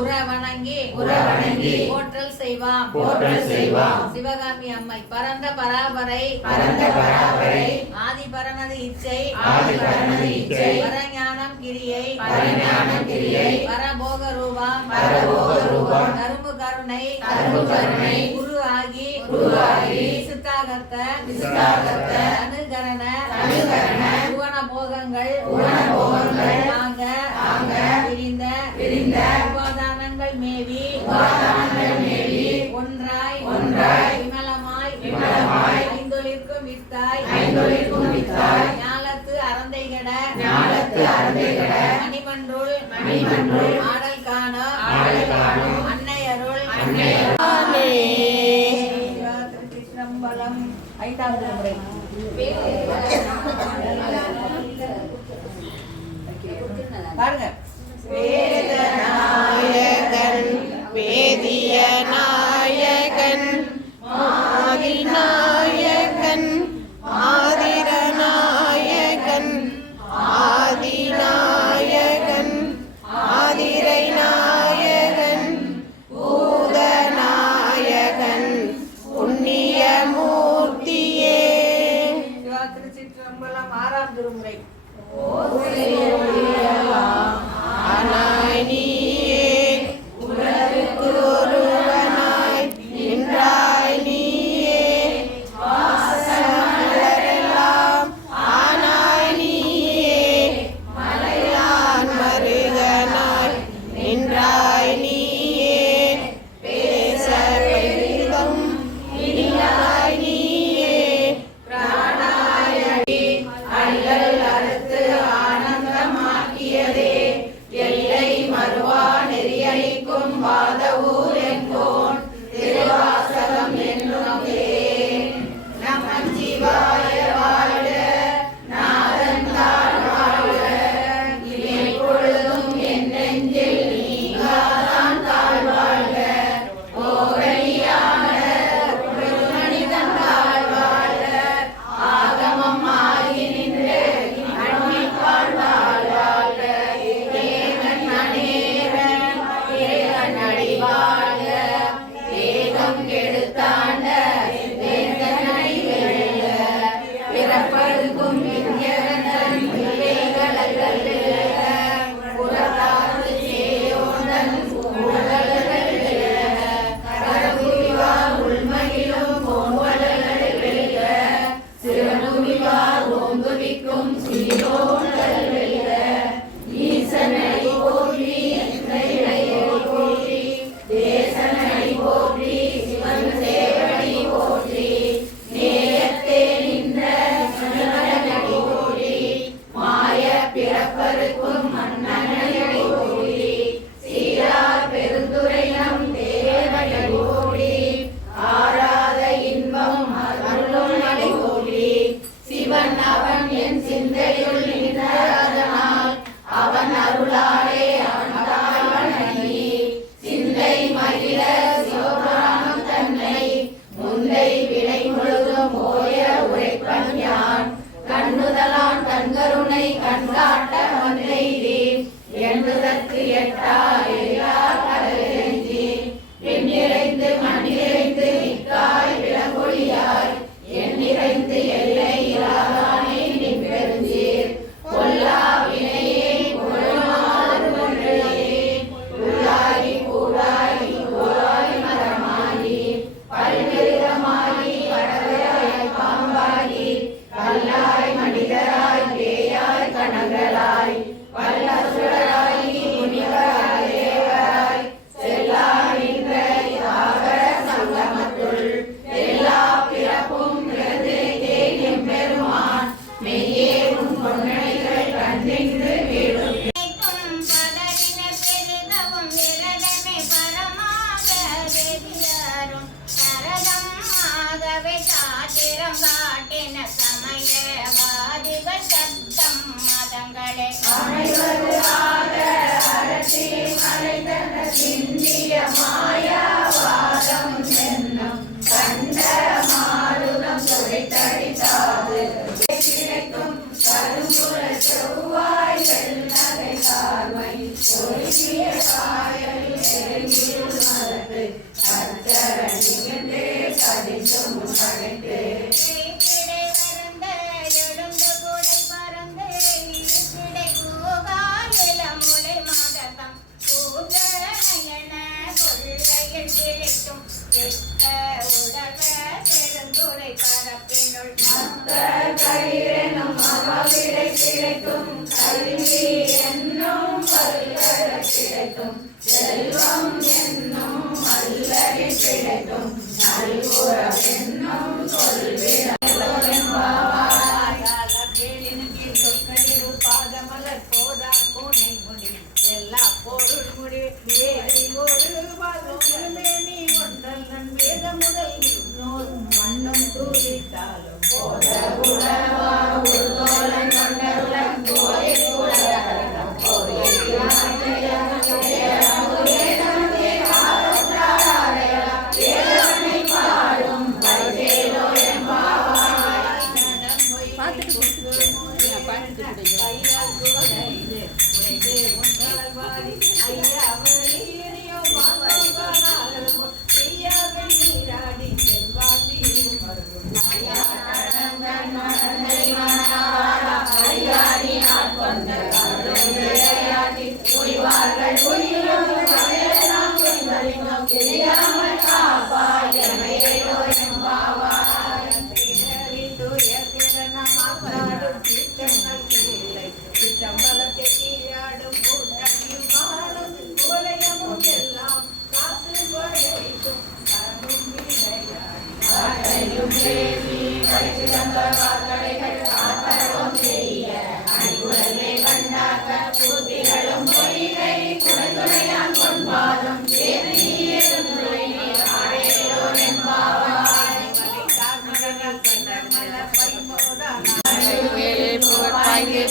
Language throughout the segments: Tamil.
உறவணங்கி போற்றல் செய்வாம் சிவகாமி அம்மை பரந்த பராபரை ஆதி பரனது இச்சை பரஞானம் கிரியை பரபோக ரூபம் கரும்பு கருணை குரு ஆகி சித்தாகத்த அனுகரண புவன போகங்கள் விரிந்த உபாதானங்கள் மேவி ஒன்றாய் விமலமாய் ஐந்தொழிற்கும் வித்தாய் ஞாலத்து அறந்தைகட மணிமன்றுள் ஆடல் காணும் அன்னையருள் திருச்சிற்றம்பலம். ஐந்தாவது முறை பாருங்க. வேதநாயகன் வேதிய நாயகன் ஆதிநாயகன் ஆதிரநாயகன் ஆதிநாயகன் ஆதிரை நாயகன் பூதநாயகன் புண்ணிய மூர்த்தியே. திருச்சிற்றம்பலம். ஆறாம் திருமுறை. நீயே உலகுக்கு ஒருவனாய் நின்றாய் நீயே வாசமலரெல்லாம் ஆனாய் நீயே மலையான் மருகனாய் நின்றாய் நீயே பேச பெரிதும் இல்லாய் நீயே பிராணாயடி அல்லல் அறுத்து ஆனந்தமாக்கியதே எல்லை மறுவா நெறியளிக்கும் வாதவூர் என்போன் திருவாசகம் என்னும் நமச்சிவாய வாழ்க நாதன் தாழ் வாழ்க எப்பொழுதும் என் நெஞ்சில் நீங்காதான் தாழ் வாழ்க ஓரணியான மனிதன் தாழ் வாழ்க ஆகமம் ஆகி நின்று அன்பிப்பால் வாழ்க பிறப்பருக்கும் சிறபுவிவார் ஓங்குவிக்கும் சீரோண்டல் ஈசனை போற்றி தேசனை போற்றி சிவன் சேவனை போற்றி நேயத்தே நின்ற சிவனடி போற்றி மாய பிறப்பருக்கும் மன்னனடி போற்றி சீரார் பெருந்துரையம் தேவனடி போற்றி ஆராத இன்பம் அருளும் நடி போற்றி சிவன் அவன் என் சிந்தையுள் நின்றதனால் அவன் அருளாலே சிந்தை மகிழ சிவபுராணம் தன்னை முந்தை விளை முழுதும் ஓய உரைப்பன் யான் கண்ணுதலான் தன்கருணை கண்காட்ட வந்தெய்தி எண்ணுதற்கு எட்டா எழிலார் கடலெஞ்சி பெண்ணிறைந்து மண்ணிறைந்து மிக்காய் விளங்கொழியாய் எண்ணிறைந்து எல்லை இராதானே நின் பெருஞ்சீர் பொல்லா வினையே புகழுமாறு ஒன்றையே உள்ளாகி கூடாகி ஊராகி மரமாகி பல்விருதமாகி படவையாய் பாம்பாகி கல்லாய் மனிதராய் பேயாய் கணங்களாய் பல்லசுரராகி முனிவராயே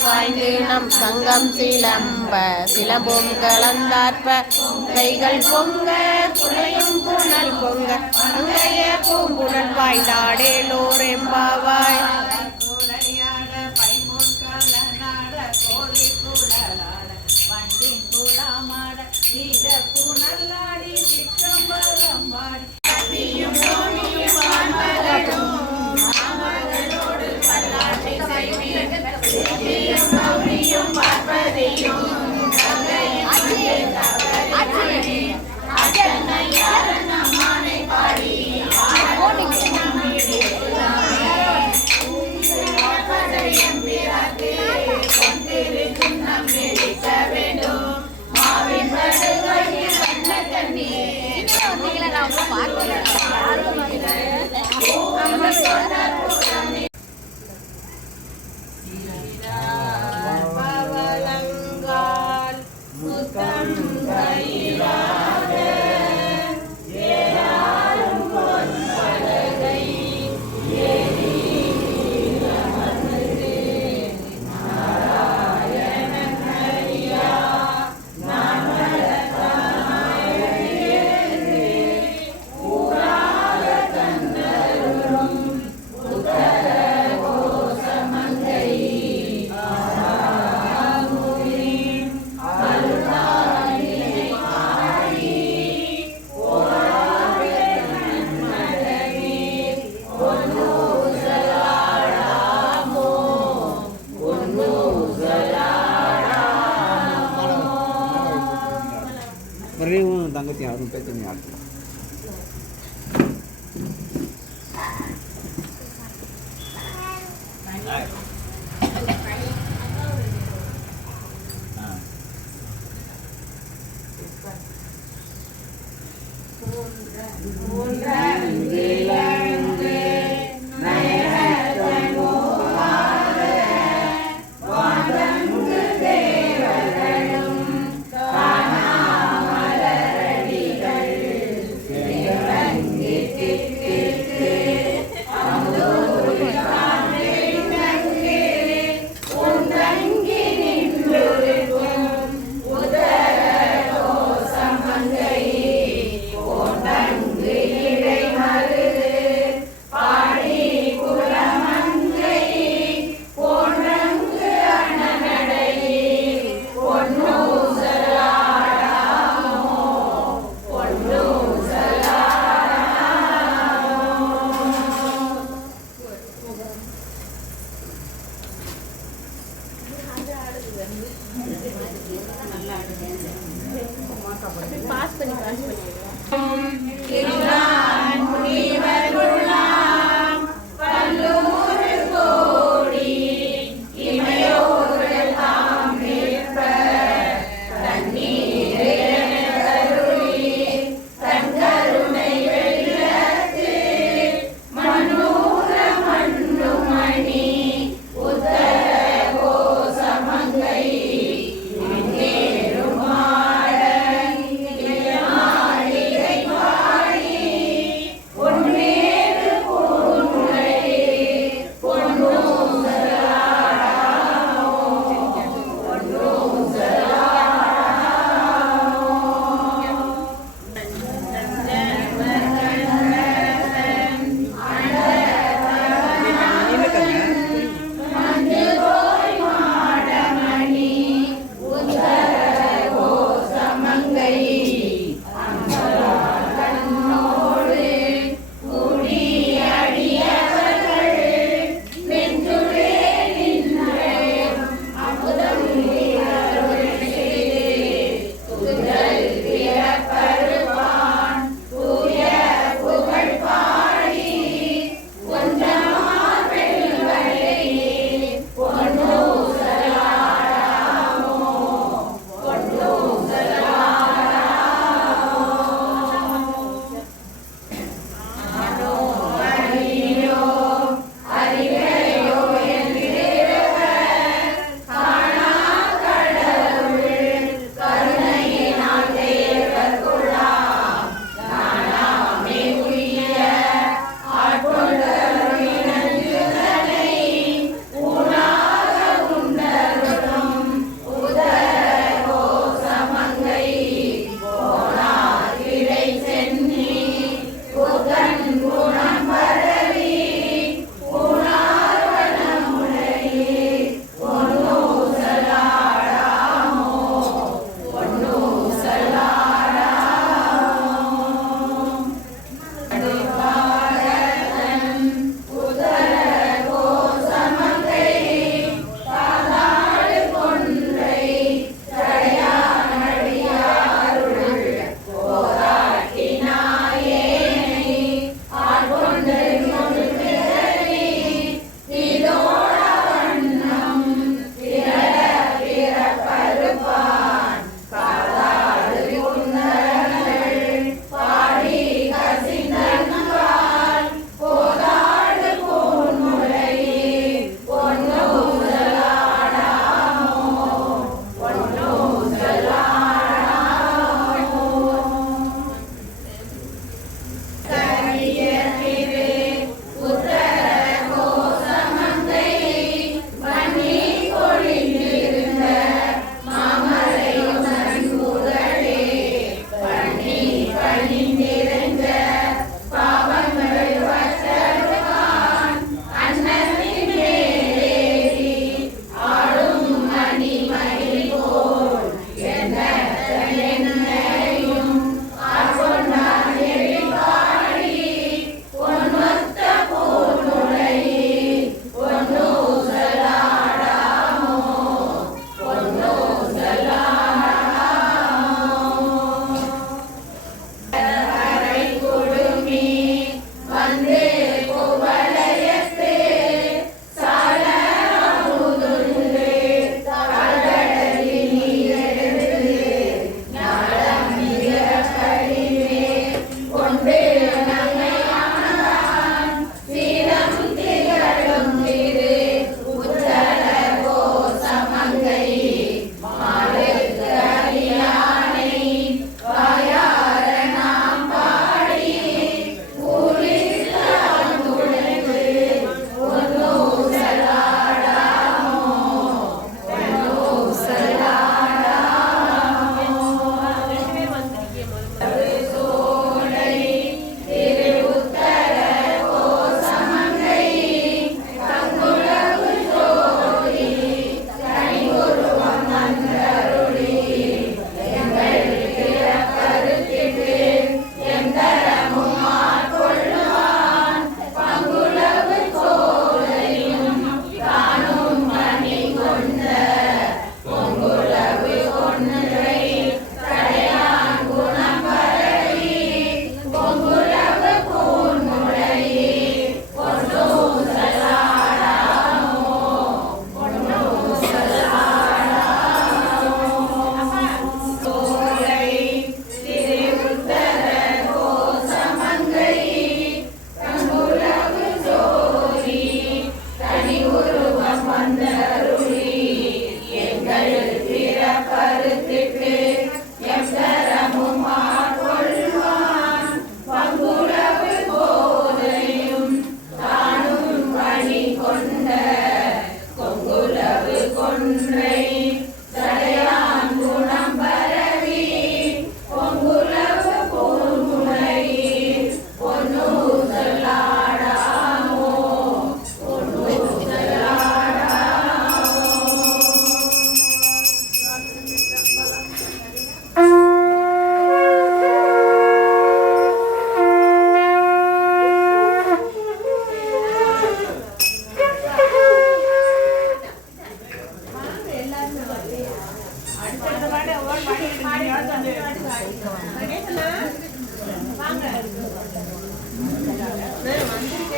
பாய்ந்து நம் சங்கம் சிலம்ப சிலம்பும் கலந்தாற்ப கைகள் பொங்க துணையும் புனல் பொங்க அங்கைய பூம்புணல் பாய்ந்தாடேலோர் எம்பாவாய் தங்கச்சி யாரும் பேச்சு யாரும் உதர தோசமங்கை பாஸ் பண்ணி மாளிகை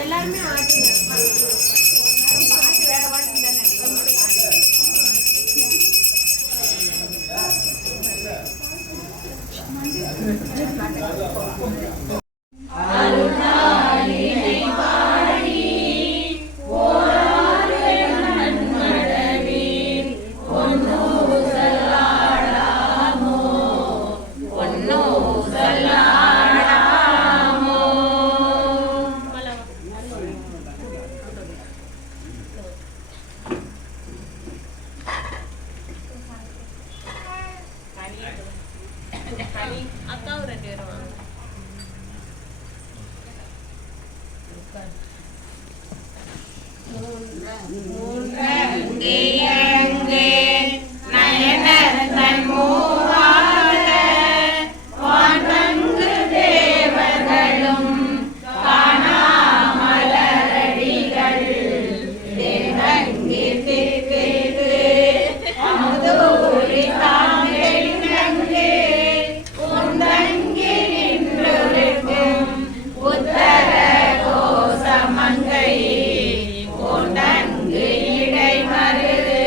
எல்லாருமே ஆட்டுங்க. அக்காவும் 2 பேரும் வாங்க. மங்கை கொண்டங்கு இடை மருது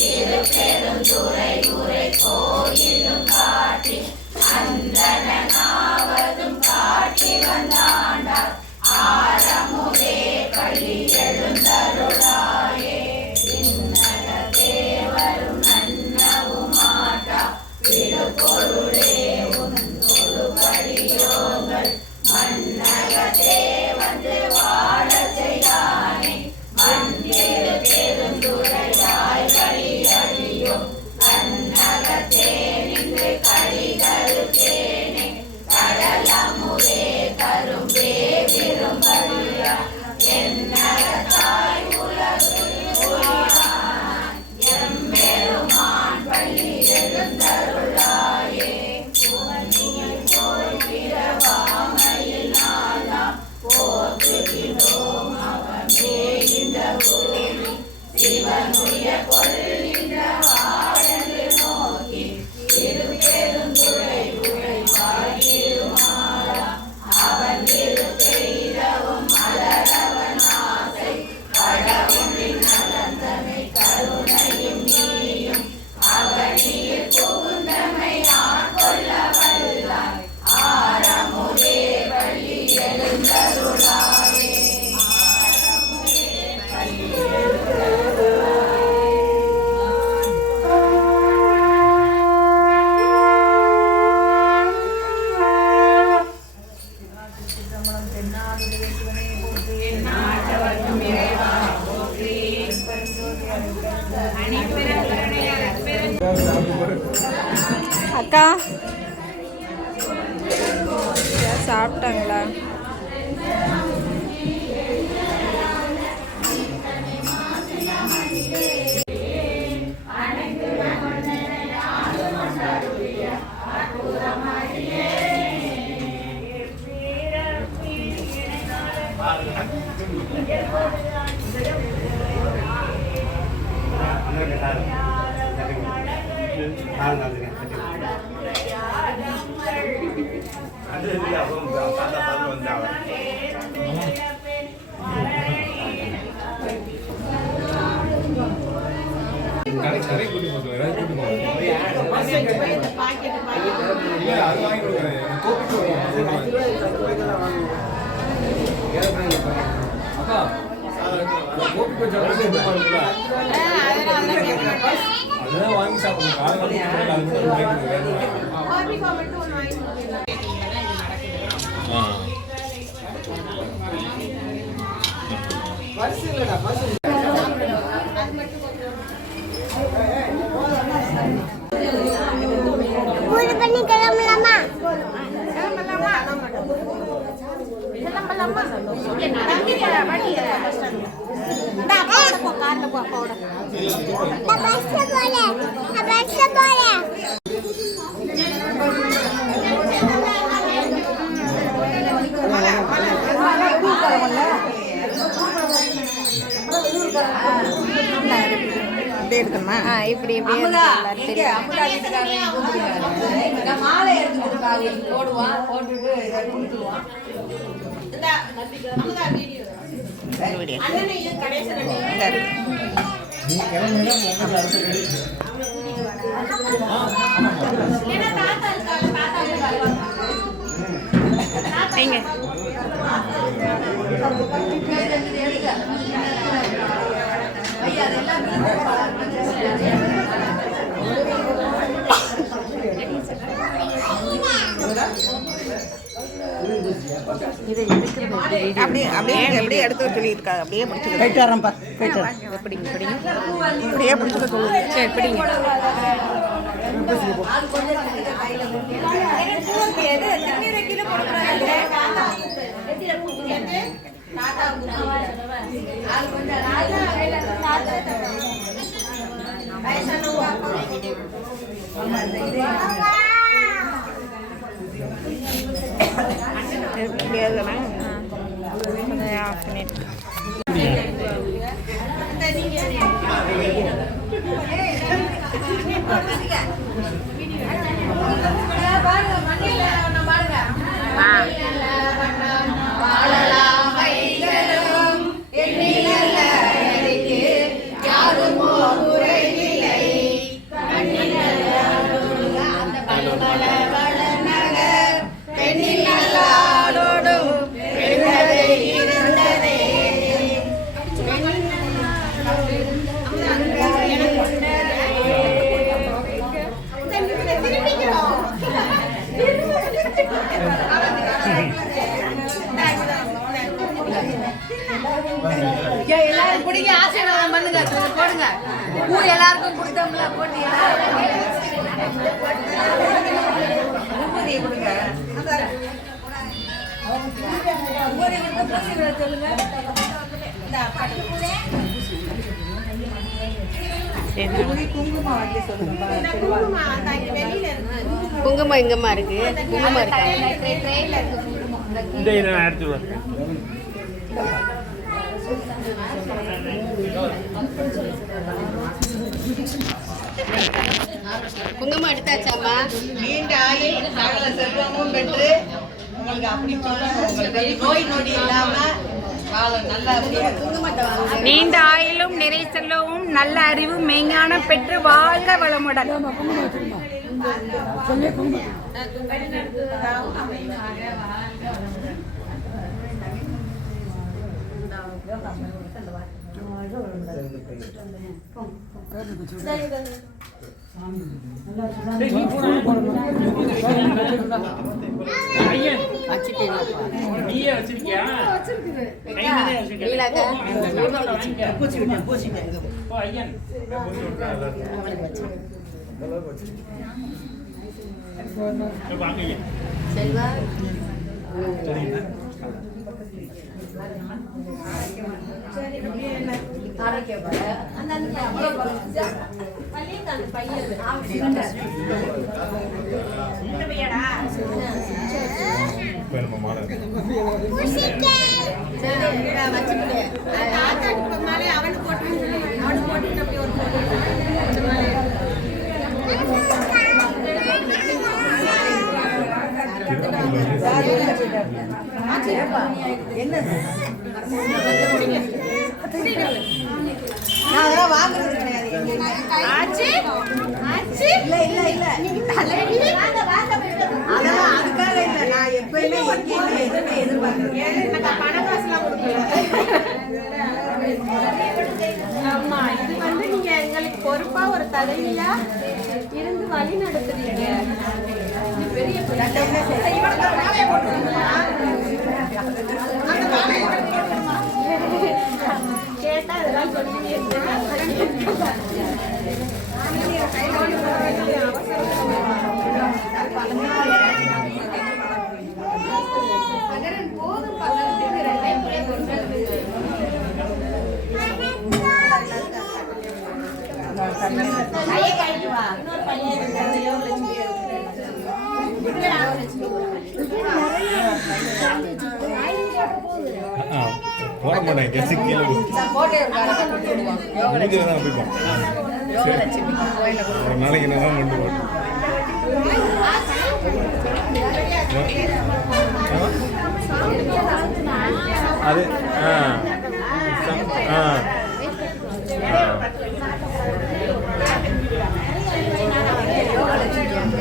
திருப்பெருந்துறை உரை கோயிலும் காட்டி அந்தனாவதும் காட்டி வந்தாண்டார் ஆரமுதே பள்ளி எழுந்தருளாயே விண்ணக தேவரும் நன்னவும் மாட்டா விடுபொருளே உன்னொரு படியோங்கள் மன்னக தேவந்து வாழ செய்தானே மந்திரு பெருந்துரையாய் வழியடியும் கண்ணகத்தே நின்று கடிதருத்தேனே கடலமுதே கரும்பே விரும்படியா என்னகத்தாய் உலகில் எம்பெருமான் பள்ளி எழுந்தருளாயே புவனியில் போய் பிறவாமையில் நாளாம் போற்றுகிறோம் அவமே இந்த பூமி சிவனுடைய கொள்கின்ற வாழந்து நோக்கி திருப்பெருந்துறை உரை வாழ்கிருமாறா அவன் திருப்பெய்தவும் மலரவன் ஆசை கடவுளின் நலந்தமை கருணையும் நீயும் அவனியில் புகுந்தமை ஆட்கொள்ள வல்லாய் ஆரமுதே பள்ளி எழுந்தருளாயே பள்ளி அக்கா சாப்பிட்டாங்களா? அதெல்லாம் வாங்கி சாப்பிடணும். இப்படி மாலை எடுத்து போடுவான், போட்டுட்டு கொடுத்துருவான். அப்படியே எடுத்து சொல்லியிருக்காங்க. அப்படியே பிடிச்சிக்க அப்படியே பிடிச்சிக்க சொல்லுங்க. சரி பிடிங்க. யாருமோ குறையில்லை பூ எல்லாருக்கும் கொடுத்தோம்ல போட்டியா பூரி கொடுங்க சொல்லுங்க குங்குமம் எங்கம்மா இருக்கு? குங்குமம் இருக்கா? குங்குமம் எடுத்தாச்சாம்மா? நீண்ட ஆயுள் சகல செல்வமும் பெற்று உங்களுக்கு அப்படி சொல்லணும். உங்களுக்கு நோய் நொடி இல்லாம நீண்ட ஆயுளும் நிறை செல்வமும் நல்ல அறிவு மெய்ஞானம் பெற்று வாழ்க வளமுடன். வாங்குறது கிடையாது. அதெல்லாம் அதுக்காக இல்லை. நான் எப்பயுமே எதுவுமே எதிர்பார்க்கிறேன். ஆமா, இது வந்து நீங்க எங்களுக்கு பொறுப்பா ஒரு தலைவியா இருந்து வழி நடத்துறீங்க. பெரிய கேட்டா இதெல்லாம் சொல்லிட்டே போட மாட்டேன் கெசி கீழே ஒரு நாளைக்கு என்னதான் கொண்டு போட்டோம். அது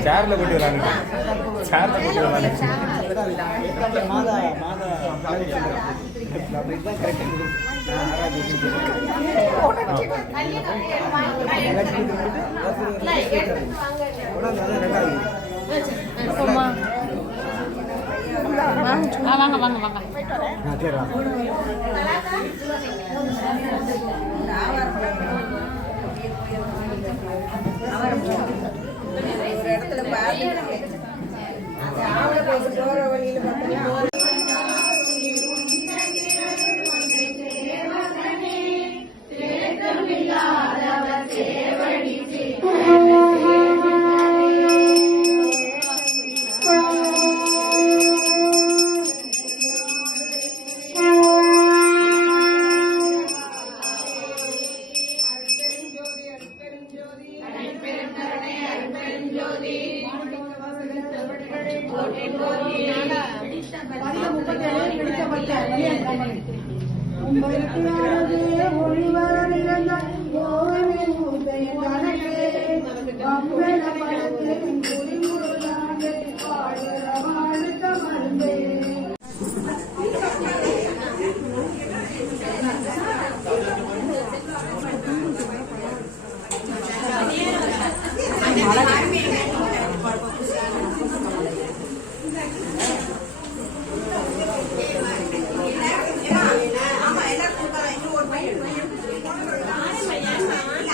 சேர்ல போட்டு விளாண்டு சேர்ல போட்டு விளாண்டு வாங்க வாங்க வாங்க.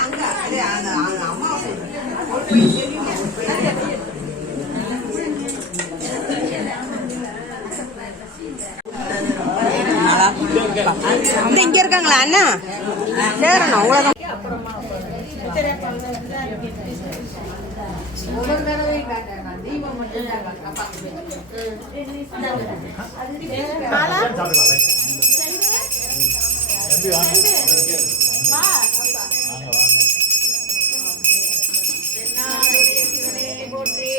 அங்க அது அம்மாவை சொல்றேன். இங்க இருக்காங்களா அண்ணா சேரணும் அவ்வளவுதான். போற்றி